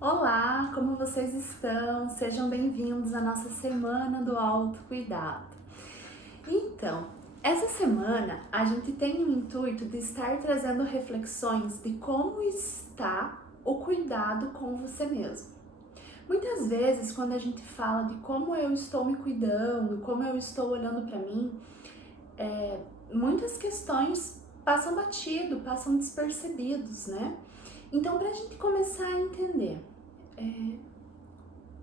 Olá, como vocês estão? Sejam bem-vindos à nossa semana do autocuidado. Então, essa semana a gente tem o intuito de estar trazendo reflexões de como está o cuidado com você mesmo. Muitas vezes, quando a gente fala de como eu estou me cuidando, como eu estou olhando para mim, muitas questões passam batido, passam despercebidos, né? Então, para a gente começar a entender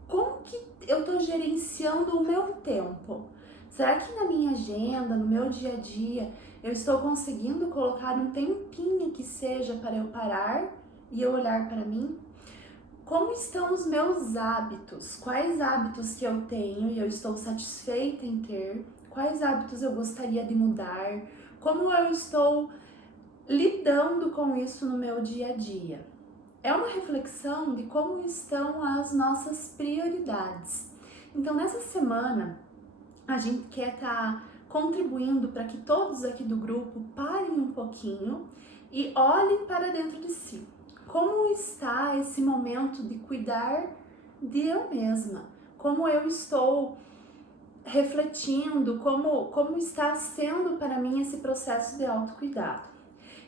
como que eu estou gerenciando o meu tempo? Será que na minha agenda, no meu dia a dia, eu estou conseguindo colocar um tempinho que seja para eu parar e eu olhar para mim? Como estão os meus hábitos? Quais hábitos que eu tenho e eu estou satisfeita em ter? Quais hábitos eu gostaria de mudar? Como eu estou lidando com isso no meu dia a dia? É uma reflexão de como estão as nossas prioridades. Então, nessa semana, a gente quer estar contribuindo para que todos aqui do grupo parem um pouquinho e olhem para dentro de si. Como está esse momento de cuidar de eu mesma? Como eu estou refletindo, como está sendo para mim esse processo de autocuidado.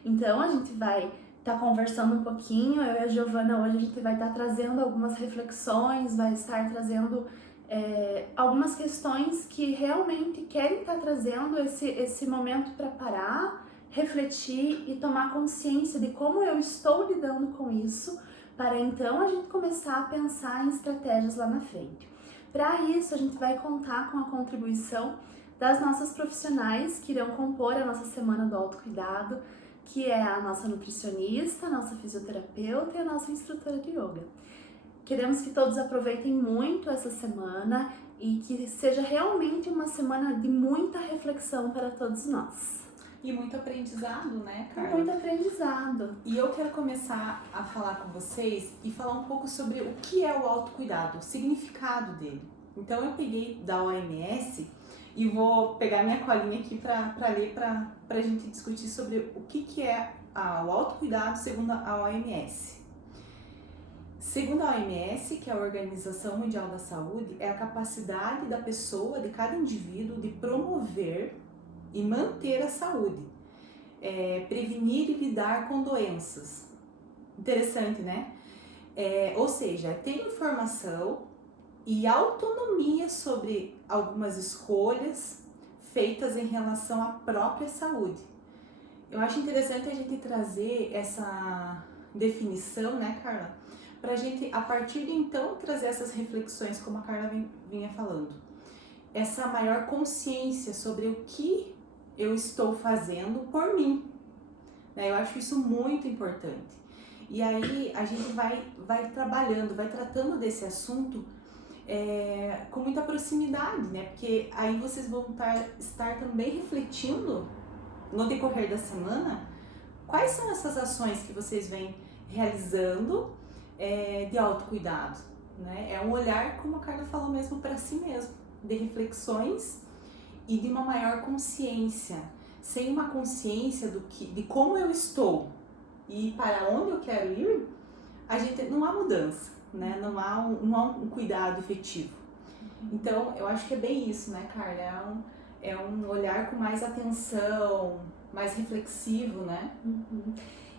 Então, a gente vai estar conversando um pouquinho, eu e a Giovana hoje a gente vai estar trazendo algumas reflexões, vai estar trazendo algumas questões que realmente querem estar trazendo esse momento para parar, refletir e tomar consciência de como eu estou lidando com isso, para então a gente começar a pensar em estratégias lá na frente. Para isso, a gente vai contar com a contribuição das nossas profissionais que irão compor a nossa semana do autocuidado, que é a nossa nutricionista, a nossa fisioterapeuta e a nossa instrutora de yoga. Queremos que todos aproveitem muito essa semana e que seja realmente uma semana de muita reflexão para todos nós. E muito aprendizado, né, Carla? Muito aprendizado. E eu quero começar a falar com vocês e falar um pouco sobre o que é o autocuidado, o significado dele. Então eu peguei da OMS e vou pegar minha colinha aqui para ler, para a gente discutir sobre o que é o autocuidado segundo a OMS. Segundo a OMS, que é a Organização Mundial da Saúde, é a capacidade da pessoa, de cada indivíduo, de promover e manter a saúde, prevenir e lidar com doenças. Interessante, né? Ou seja, ter informação e autonomia sobre algumas escolhas feitas em relação à própria saúde. Eu acho interessante a gente trazer essa definição, né, Carla? Para a gente, a partir de então, trazer essas reflexões, como a Carla vinha falando. Essa maior consciência sobre o que eu estou fazendo por mim. Eu acho isso muito importante. E aí a gente vai trabalhando, vai tratando desse assunto com muita proximidade, né? Porque aí vocês vão estar também refletindo no decorrer da semana quais são essas ações que vocês vêm realizando de autocuidado, né? É um olhar, como a Carla falou mesmo, para si mesmo, de reflexões e de uma maior consciência. Sem uma consciência de como eu estou e para onde eu quero ir, a gente não há mudança, né? Não há um cuidado efetivo. Então, eu acho que é bem isso, né, Carla? É um olhar com mais atenção, mais reflexivo, né? Uhum.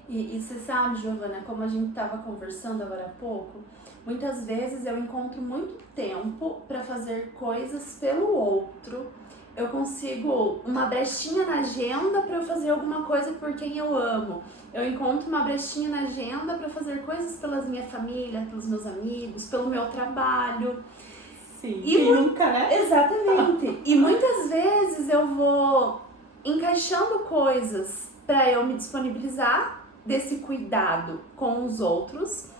E você sabe, Giovana, como a gente estava conversando agora há pouco, muitas vezes eu encontro muito tempo para fazer coisas pelo outro. Eu consigo uma brechinha na agenda para eu fazer alguma coisa por quem eu amo. Eu encontro uma brechinha na agenda para fazer coisas pela minha família, pelos meus amigos, pelo meu trabalho. Sim, e nunca, né? Exatamente. E muitas vezes eu vou encaixando coisas para eu me disponibilizar desse cuidado com os outros.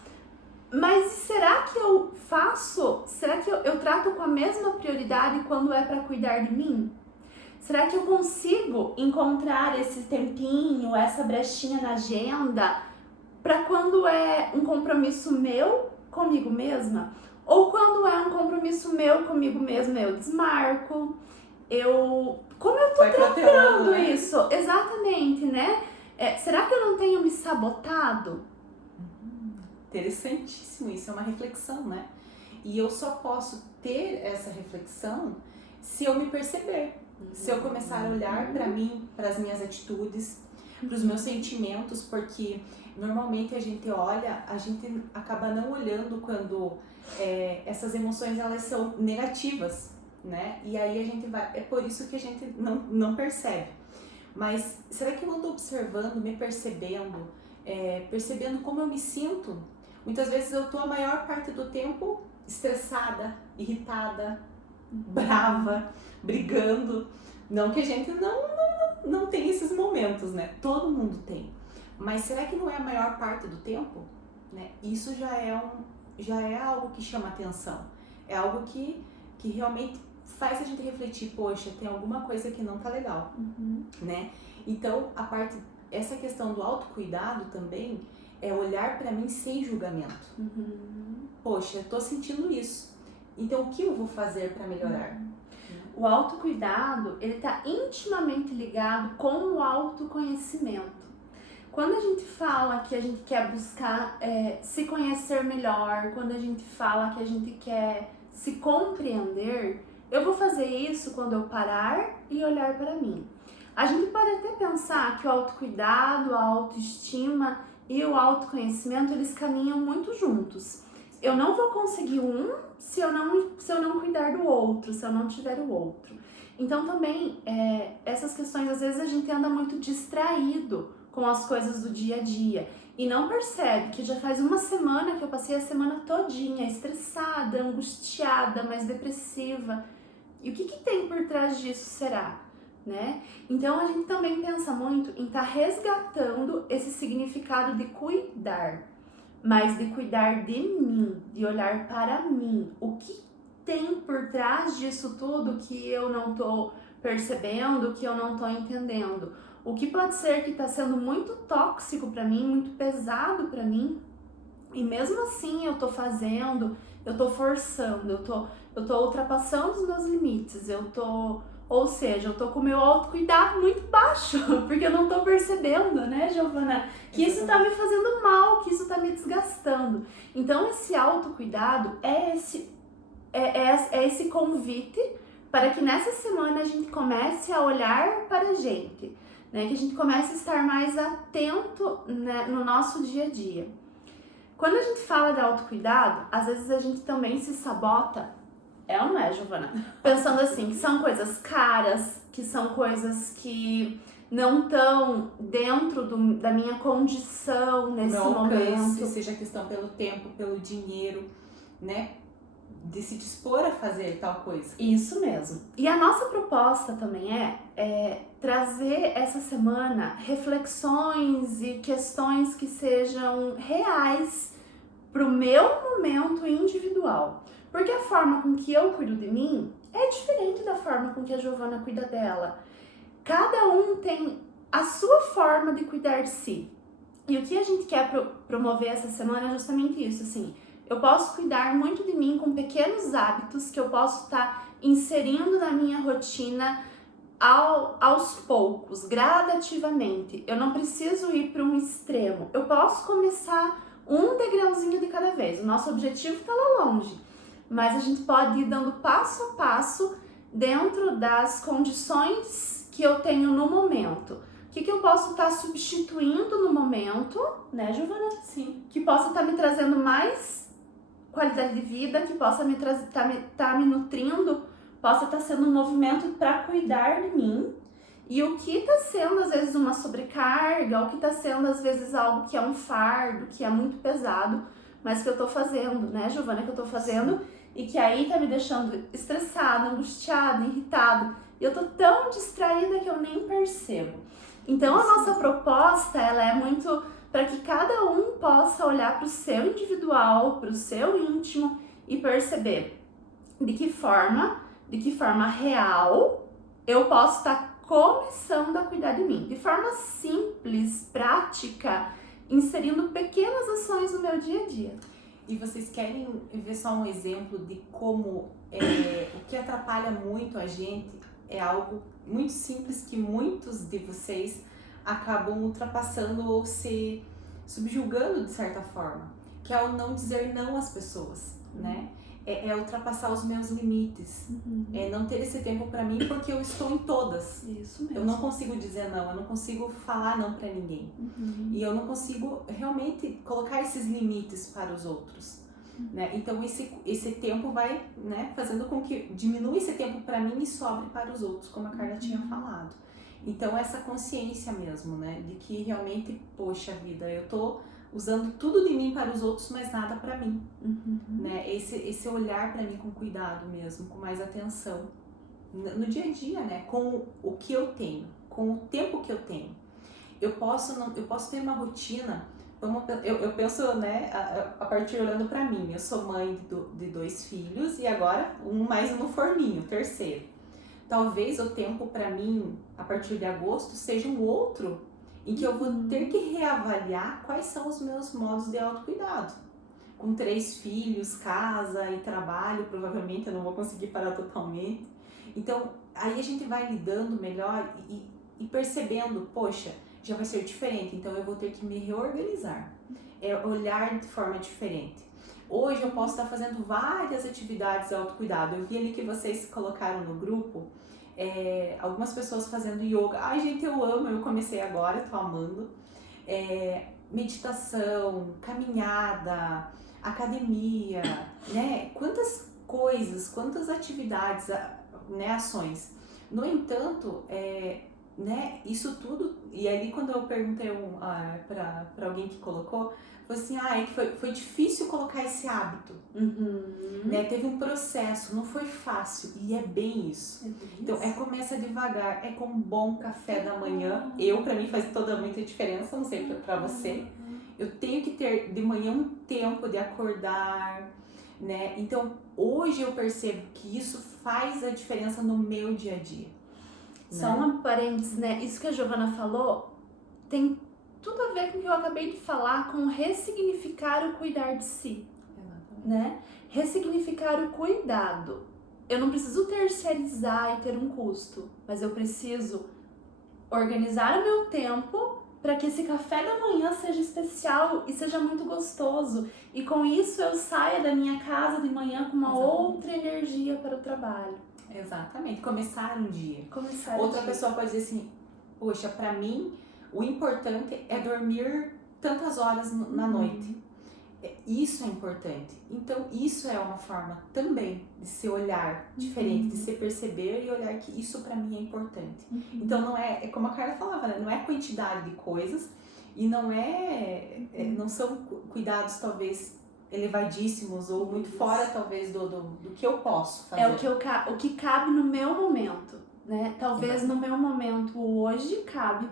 Mas será que eu faço? Será que eu trato com a mesma prioridade quando é para cuidar de mim? Será que eu consigo encontrar esse tempinho, essa brechinha na agenda para quando é um compromisso meu comigo mesma? Ou quando é um compromisso meu comigo mesma, eu desmarco, como eu tô tratando né? isso? Exatamente, né? Será que eu não tenho me sabotado? Interessantíssimo, isso é uma reflexão, né? E eu só posso ter essa reflexão se eu me perceber, se eu começar a olhar para mim, para as minhas atitudes, para os meus sentimentos, porque normalmente a gente olha, a gente acaba não olhando quando essas emoções elas são negativas, né? E aí a gente vai, é por isso que a gente não percebe. Mas será que eu ando observando, me percebendo, percebendo como eu me sinto? Muitas vezes eu tô a maior parte do tempo estressada, irritada, brava, brigando. Não que a gente não tem esses momentos, né? Todo mundo tem. Mas será que não é a maior parte do tempo? Né? Isso já é algo que chama atenção. É algo que realmente faz a gente refletir, poxa, tem alguma coisa que não tá legal, né? Então, essa questão do autocuidado também é olhar pra mim sem julgamento. Poxa, eu tô sentindo isso. Então, o que eu vou fazer pra melhorar? O autocuidado, ele tá intimamente ligado com o autoconhecimento. Quando a gente fala que a gente quer buscar se conhecer melhor, quando a gente fala que a gente quer se compreender, eu vou fazer isso quando eu parar e olhar para mim. A gente pode até pensar que o autocuidado, a autoestima e o autoconhecimento, eles caminham muito juntos. Eu não vou conseguir um se eu não cuidar do outro, se eu não tiver o outro. Então também, essas questões, às vezes a gente anda muito distraído com as coisas do dia a dia e não percebe que já faz uma semana que eu passei a semana todinha estressada, angustiada, mais depressiva. E o que tem por trás disso será? Né? Então a gente também pensa muito em estar resgatando esse significado de cuidar, mas de cuidar de mim, de olhar para mim. O que tem por trás disso tudo que eu não tô percebendo, que eu não tô entendendo? O que pode ser que está sendo muito tóxico para mim, muito pesado para mim, e mesmo assim eu tô fazendo, eu tô forçando, eu tô ultrapassando os meus limites, ou seja, eu tô com o meu autocuidado muito baixo, porque eu não tô percebendo, né, Giovana, que isso tá me fazendo mal, que isso tá me desgastando. Então esse autocuidado é esse convite para que nessa semana a gente comece a olhar para a gente, né, que a gente comece a estar mais atento, né, no nosso dia a dia. Quando a gente fala de autocuidado, às vezes a gente também se sabota, ou não é, Giovana? Pensando assim, que são coisas caras, que são coisas que não estão dentro da minha condição nesse momento. Seja questão pelo tempo, pelo dinheiro, né? De se dispor a fazer tal coisa. Isso mesmo. E a nossa proposta também é trazer essa semana reflexões e questões que sejam reais para o meu momento individual. Porque a forma com que eu cuido de mim é diferente da forma com que a Giovana cuida dela. Cada um tem a sua forma de cuidar de si. E o que a gente quer promover essa semana é justamente isso, assim. Eu posso cuidar muito de mim com pequenos hábitos que eu posso estar inserindo na minha rotina aos poucos, gradativamente. Eu não preciso ir para um extremo. Eu posso começar um degrauzinho de cada vez. O nosso objetivo está lá longe, mas a gente pode ir dando passo a passo dentro das condições que eu tenho no momento. O que eu posso estar substituindo no momento, né, Giovana? Sim. Que possa estar me trazendo mais qualidade de vida, que possa tá me nutrindo, possa estar sendo um movimento para cuidar de mim. E o que está sendo, às vezes, uma sobrecarga, o que está sendo, às vezes, algo que é um fardo, que é muito pesado, mas que eu tô fazendo, né, Giovana, que eu tô fazendo, e que aí tá me deixando estressada, angustiada, irritada, e eu tô tão distraída que eu nem percebo. Então, a nossa proposta, ela é muito para que cada um possa olhar para o seu individual, para o seu íntimo e perceber de que forma real eu posso estar começando a cuidar de mim, de forma simples, prática, inserindo pequenas ações no meu dia a dia. E vocês querem ver só um exemplo de como o que atrapalha muito a gente é algo muito simples que muitos de vocês acabam ultrapassando ou se subjugando de certa forma, que é o não dizer não às pessoas, né? É ultrapassar os meus limites, é não ter esse tempo para mim porque eu estou em todas. Isso mesmo. Eu não consigo dizer não, eu não consigo falar não para ninguém. E eu não consigo realmente colocar esses limites para os outros. Né? Então esse tempo vai, né, fazendo com que diminua esse tempo para mim e sobre para os outros, como a Carla tinha falado. Então essa consciência mesmo, né, de que realmente, poxa vida, eu tô usando tudo de mim para os outros, mas nada para mim. Né? Esse olhar para mim com cuidado mesmo, com mais atenção no dia a dia, né, com o que eu tenho, com o tempo que eu tenho. Eu posso ter uma rotina. Eu penso, né, a partir olhando para mim. Eu sou mãe de 2 filhos e agora mais um no forninho, terceiro. Talvez o tempo para mim, a partir de agosto, seja um outro em que eu vou ter que reavaliar quais são os meus modos de autocuidado. Com 3 filhos, casa e trabalho, provavelmente eu não vou conseguir parar totalmente. Então, aí a gente vai lidando melhor e percebendo, poxa, já vai ser diferente, então eu vou ter que me reorganizar, olhar de forma diferente. Hoje eu posso estar fazendo várias atividades de autocuidado. Eu vi ali que vocês colocaram no grupo, algumas pessoas fazendo yoga. Ai, gente, eu amo, eu comecei agora, tô amando. Meditação, caminhada, academia, né? Quantas coisas, quantas atividades, né, ações. No entanto, né, isso tudo, e ali quando eu perguntei para alguém que colocou, falou assim, foi difícil colocar esse hábito, né, teve um processo, não foi fácil, e é bem isso. Então, começa devagar, com um bom café da manhã, para mim faz toda muita diferença, não sei para você, eu tenho que ter de manhã um tempo de acordar, né, então hoje eu percebo que isso faz a diferença no meu dia a dia. Só uma parênteses, né? Isso que a Giovana falou tem tudo a ver com o que eu acabei de falar, com ressignificar o cuidar de si. Exatamente. Né? Ressignificar o cuidado. Eu não preciso terceirizar e ter um custo, mas eu preciso organizar o meu tempo para que esse café da manhã seja especial e seja muito gostoso. E com isso eu saia da minha casa de manhã com uma outra energia para o trabalho. Exatamente, começar um dia. Outra pessoa pode dizer assim, poxa, pra mim o importante é dormir tantas horas na noite. Isso é importante. Então isso é uma forma também de se olhar diferente, de se perceber e olhar que isso pra mim é importante. Então não é como a Carla falava, né? Não é quantidade de coisas e não não são cuidados talvez elevadíssimos ou muito fora talvez do que eu posso fazer. O que cabe no meu momento, né? Talvez no meu momento hoje cabe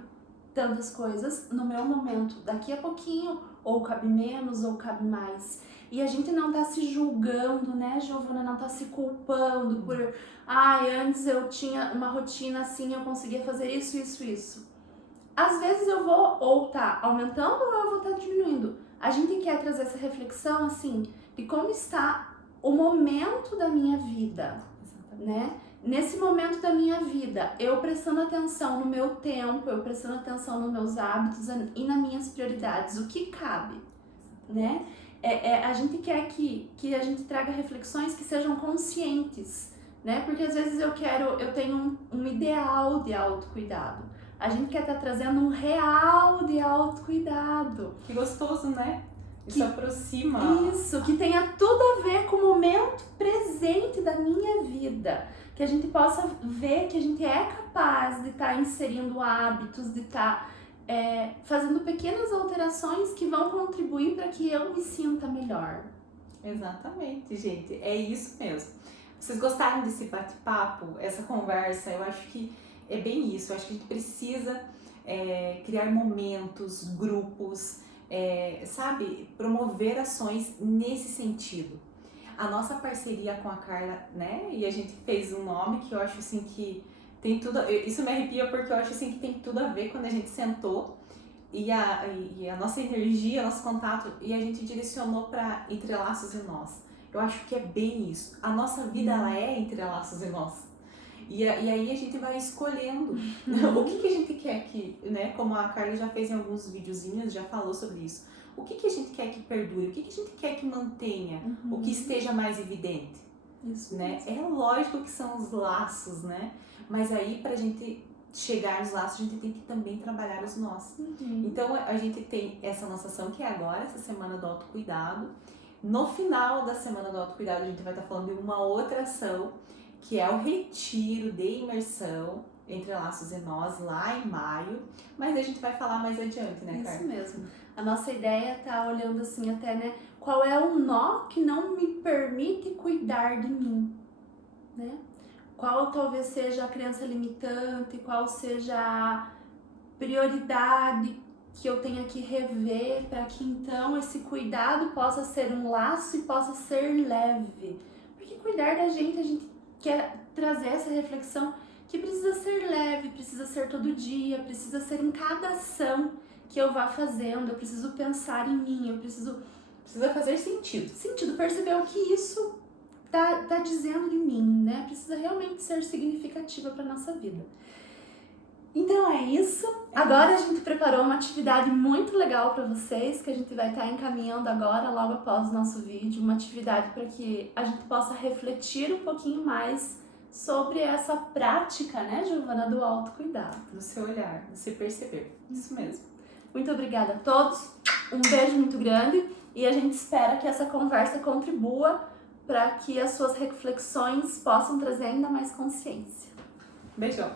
tantas coisas, no meu momento daqui a pouquinho ou cabe menos ou cabe mais. E a gente não tá se julgando, né, Giovana? Não tá se culpando por antes eu tinha uma rotina assim, eu conseguia fazer isso. Às vezes eu vou ou tá aumentando ou eu vou tá diminuindo. A gente quer trazer essa reflexão, assim, de como está o momento da minha vida, né? Nesse momento da minha vida, eu prestando atenção no meu tempo, eu prestando atenção nos meus hábitos e nas minhas prioridades, o que cabe, né? A gente quer que a gente traga reflexões que sejam conscientes, né? Porque às vezes eu tenho um ideal de autocuidado. A gente quer estar trazendo um real de autocuidado. Que gostoso, né? Isso aproxima. Isso, que tenha tudo a ver com o momento presente da minha vida. Que a gente possa ver que a gente é capaz de estar inserindo hábitos, de estar fazendo pequenas alterações que vão contribuir para que eu me sinta melhor. Exatamente, gente. É isso mesmo. Vocês gostaram desse bate-papo, essa conversa? Eu acho que é bem isso. Eu acho que a gente precisa criar momentos, grupos, sabe? Promover ações nesse sentido. A nossa parceria com a Carla, né? E a gente fez um nome que eu acho assim que tem tudo... Isso me arrepia porque eu acho assim que tem tudo a ver quando a gente sentou e a nossa energia, nosso contato, e a gente direcionou para Entre Laços e Nós. Eu acho que é bem isso. A nossa vida, ela é entre laços e nós. E aí a gente vai escolhendo o que a gente quer aqui, né? Como a Carla já fez em alguns videozinhos, já falou sobre isso. o que a gente quer que perdure, o que a gente quer que mantenha, o que esteja mais evidente. Isso Né? mesmo. É lógico que são os laços, né? Mas aí pra gente chegar nos laços, a gente tem que também trabalhar os nós. Então a gente tem essa nossa ação que é agora, essa semana do autocuidado. No final da semana do autocuidado, a gente vai estar falando de uma outra ação, que é o retiro de imersão entre laços e nós, lá em maio. Mas a gente vai falar mais adiante, né, Carla? Isso mesmo. A nossa ideia é tá olhando assim até, né, qual é o nó que não me permite cuidar de mim, né? Qual talvez seja a crença limitante, qual seja a prioridade que eu tenha que rever para que então esse cuidado possa ser um laço e possa ser leve. Porque cuidar da gente, a gente quer trazer essa reflexão que precisa ser leve, precisa ser todo dia, precisa ser em cada ação que eu vá fazendo, eu preciso pensar em mim, eu preciso Precisa fazer sentido. perceber o que isso tá dizendo de mim, né? Precisa realmente ser significativa para nossa vida. Então é isso. Agora a gente preparou uma atividade muito legal para vocês, que a gente vai estar encaminhando agora, logo após o nosso vídeo, uma atividade para que a gente possa refletir um pouquinho mais sobre essa prática, né, Giovana, do autocuidado. No seu olhar, no seu perceber. Isso mesmo. Muito obrigada a todos, um beijo muito grande e a gente espera que essa conversa contribua para que as suas reflexões possam trazer ainda mais consciência. Beijão!